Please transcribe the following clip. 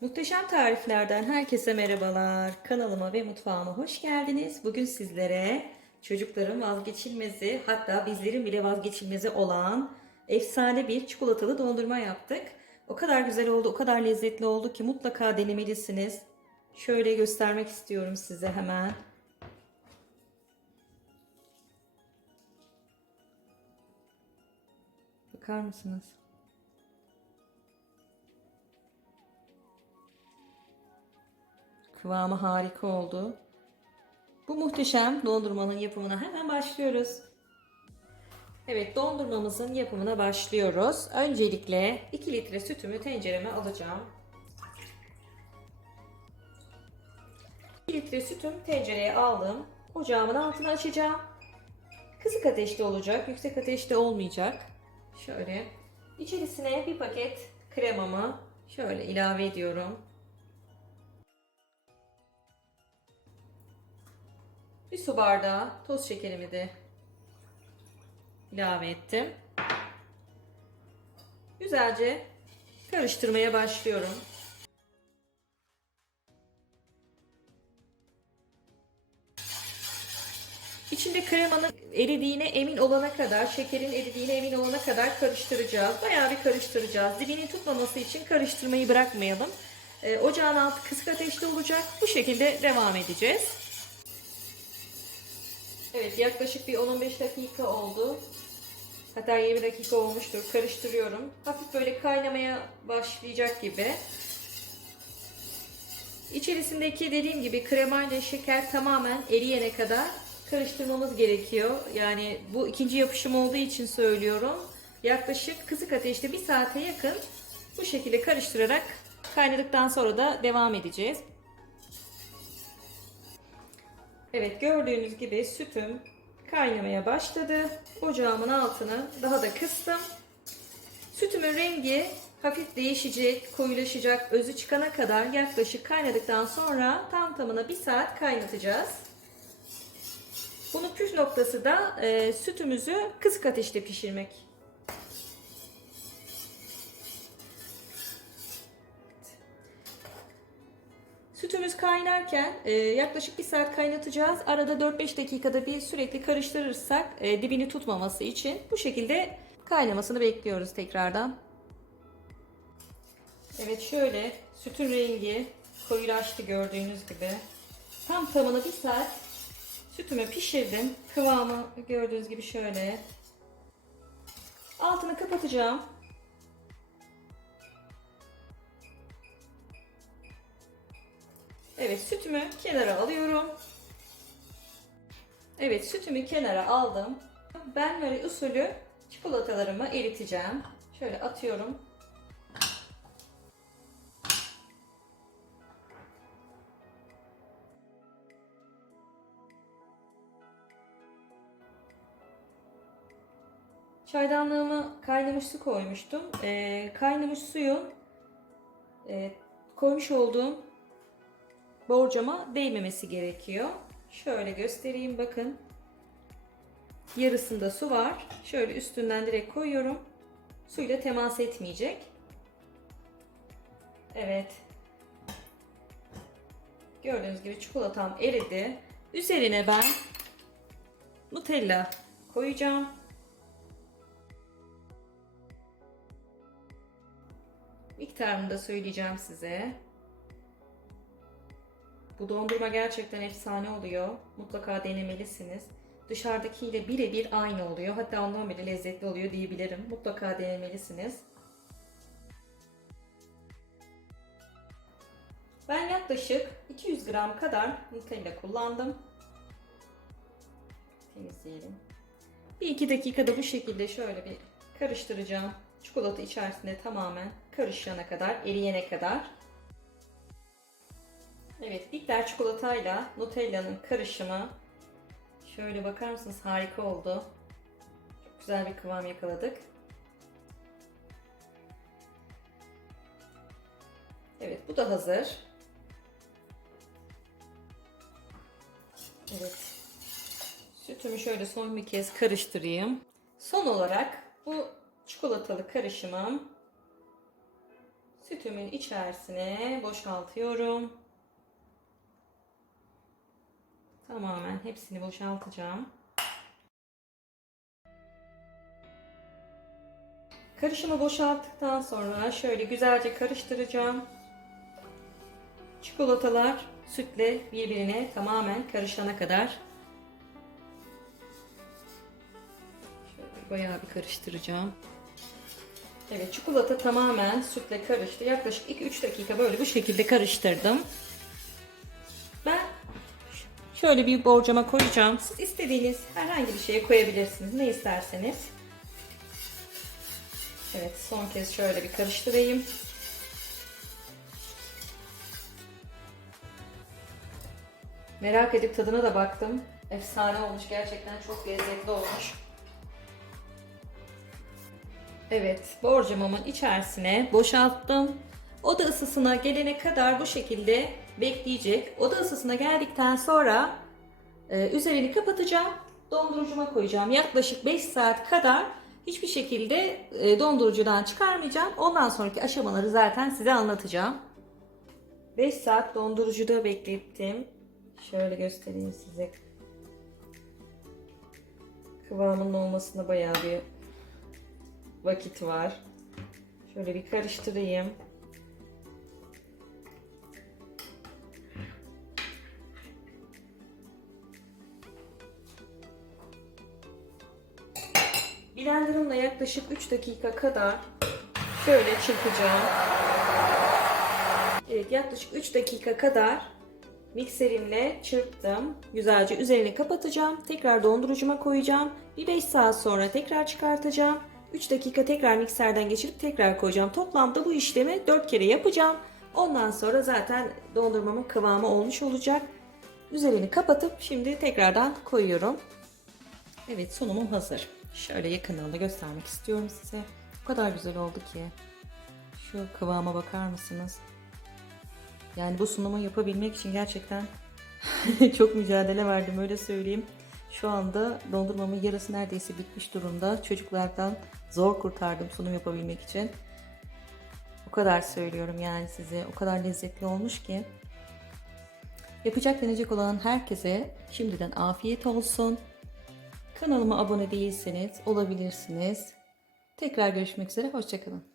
Muhteşem tariflerden herkese merhabalar. Kanalıma ve mutfağıma hoş geldiniz. Bugün sizlere çocukların vazgeçilmezi hatta bizlerin bile vazgeçilmezi olan efsane bir çikolatalı dondurma yaptık. O kadar güzel oldu, o kadar lezzetli oldu ki mutlaka denemelisiniz. Şöyle göstermek istiyorum size hemen. Bakar mısınız? Kıvamı harika oldu. Bu muhteşem dondurmanın yapımına hemen başlıyoruz. Evet dondurmamızın yapımına başlıyoruz. Öncelikle 2 litre sütümü tencereme alacağım. 2 litre sütüm tencereye aldım. Ocağımın altını açacağım. Kısık ateşte olacak, yüksek ateşte olmayacak. Şöyle içerisine bir paket kremamı şöyle ilave ediyorum. Bir su bardağı toz şekerimi de ilave ettim. Güzelce karıştırmaya başlıyorum. İçinde kremanın eridiğine emin olana kadar, şekerin eridiğine emin olana kadar karıştıracağız. Bayağı bir karıştıracağız. Dibini tutmaması için karıştırmayı bırakmayalım. Ee, ocağın altı kısık ateşte olacak. Bu şekilde devam edeceğiz. Evet yaklaşık bir 10-15 dakika oldu. Hatta 20 dakika olmuştur. Karıştırıyorum. Hafif böyle kaynamaya başlayacak gibi. İçerisindeki dediğim gibi krema ile şeker tamamen eriyene kadar karıştırmamız gerekiyor. Yani bu ikinci yapışım olduğu için söylüyorum. Yaklaşık kısık ateşte bir saate yakın bu şekilde karıştırarak kaynadıktan sonra da devam edeceğiz. Evet gördüğünüz gibi sütüm kaynamaya başladı. Ocağımın altını daha da kıstım. Sütümün rengi hafif değişecek, koyulaşacak, özü çıkana kadar yaklaşık kaynadıktan sonra tam tamına bir saat kaynatacağız. Bunun püf noktası da e, sütümüzü kısık ateşte pişirmek. Kaynarken e, yaklaşık bir saat kaynatacağız. Arada 4-5 dakikada bir sürekli karıştırırsak e, dibini tutmaması için bu şekilde kaynamasını bekliyoruz tekrardan. Evet şöyle sütün rengi koyulaştı gördüğünüz gibi. Tam tamına bir saat sütümü pişirdim. Kıvamı gördüğünüz gibi şöyle. Altını kapatacağım. Evet sütümü kenara alıyorum. Evet sütümü kenara aldım. Ben böyle usulü çikolatalarımı eriteceğim. Şöyle atıyorum. Çaydanlığıma kaynamış su koymuştum. Ee, kaynamış suyun e, koymuş olduğum borcama değmemesi gerekiyor. Şöyle göstereyim bakın. Yarısında su var. Şöyle üstünden direkt koyuyorum. Suyla temas etmeyecek. Evet. Gördüğünüz gibi çikolatam eridi. Üzerine ben Nutella koyacağım. Miktarını da söyleyeceğim size. Bu dondurma gerçekten efsane oluyor. Mutlaka denemelisiniz. Dışarıdakiyle birebir aynı oluyor. Hatta ondan bile lezzetli oluyor diyebilirim. Mutlaka denemelisiniz. Ben yaklaşık 200 gram kadar Nutella kullandım. Temizleyelim. Bir iki dakikada bu şekilde şöyle bir karıştıracağım. Çikolata içerisinde tamamen karışana kadar, eriyene kadar. Evet, bitter çikolatayla Nutella'nın karışımı. Şöyle bakar mısınız? Harika oldu. Çok güzel bir kıvam yakaladık. Evet, bu da hazır. Evet. Sütümü şöyle son bir kez karıştırayım. Son olarak bu çikolatalı karışımım sütümün içerisine boşaltıyorum. Tamamen hepsini boşaltacağım. Karışımı boşalttıktan sonra şöyle güzelce karıştıracağım. Çikolatalar sütle birbirine tamamen karışana kadar şöyle bayağı bir karıştıracağım. Evet çikolata tamamen sütle karıştı. Yaklaşık 2-3 dakika böyle bu şekilde karıştırdım. Şöyle bir borcama koyacağım. Siz istediğiniz herhangi bir şeye koyabilirsiniz. Ne isterseniz. Evet son kez şöyle bir karıştırayım. Merak edip tadına da baktım. Efsane olmuş gerçekten çok lezzetli olmuş. Evet borcamamın içerisine boşalttım. Oda ısısına gelene kadar bu şekilde bekleyecek. Oda ısısına geldikten sonra e, üzerini kapatacağım. Dondurucuma koyacağım. Yaklaşık 5 saat kadar hiçbir şekilde e, dondurucudan çıkarmayacağım. Ondan sonraki aşamaları zaten size anlatacağım. 5 saat dondurucuda beklettim. Şöyle göstereyim size. Kıvamının olmasına bayağı bir vakit var. Şöyle bir karıştırayım. Blenderımla yaklaşık 3 dakika kadar şöyle çırpacağım. Evet yaklaşık 3 dakika kadar mikserimle çırptım. Güzelce üzerini kapatacağım. Tekrar dondurucuma koyacağım. Bir 5 saat sonra tekrar çıkartacağım. 3 dakika tekrar mikserden geçirip tekrar koyacağım. Toplamda bu işlemi 4 kere yapacağım. Ondan sonra zaten dondurmamın kıvamı olmuş olacak. Üzerini kapatıp şimdi tekrardan koyuyorum. Evet sunumum hazır. Şöyle yakından da göstermek istiyorum size. O kadar güzel oldu ki. Şu kıvama bakar mısınız? Yani bu sunumu yapabilmek için gerçekten çok mücadele verdim öyle söyleyeyim. Şu anda dondurmamın yarısı neredeyse bitmiş durumda. Çocuklardan zor kurtardım sunum yapabilmek için. O kadar söylüyorum yani size. O kadar lezzetli olmuş ki. Yapacak deneyecek olan herkese şimdiden afiyet olsun. Kanalıma abone değilseniz olabilirsiniz. Tekrar görüşmek üzere. Hoşçakalın.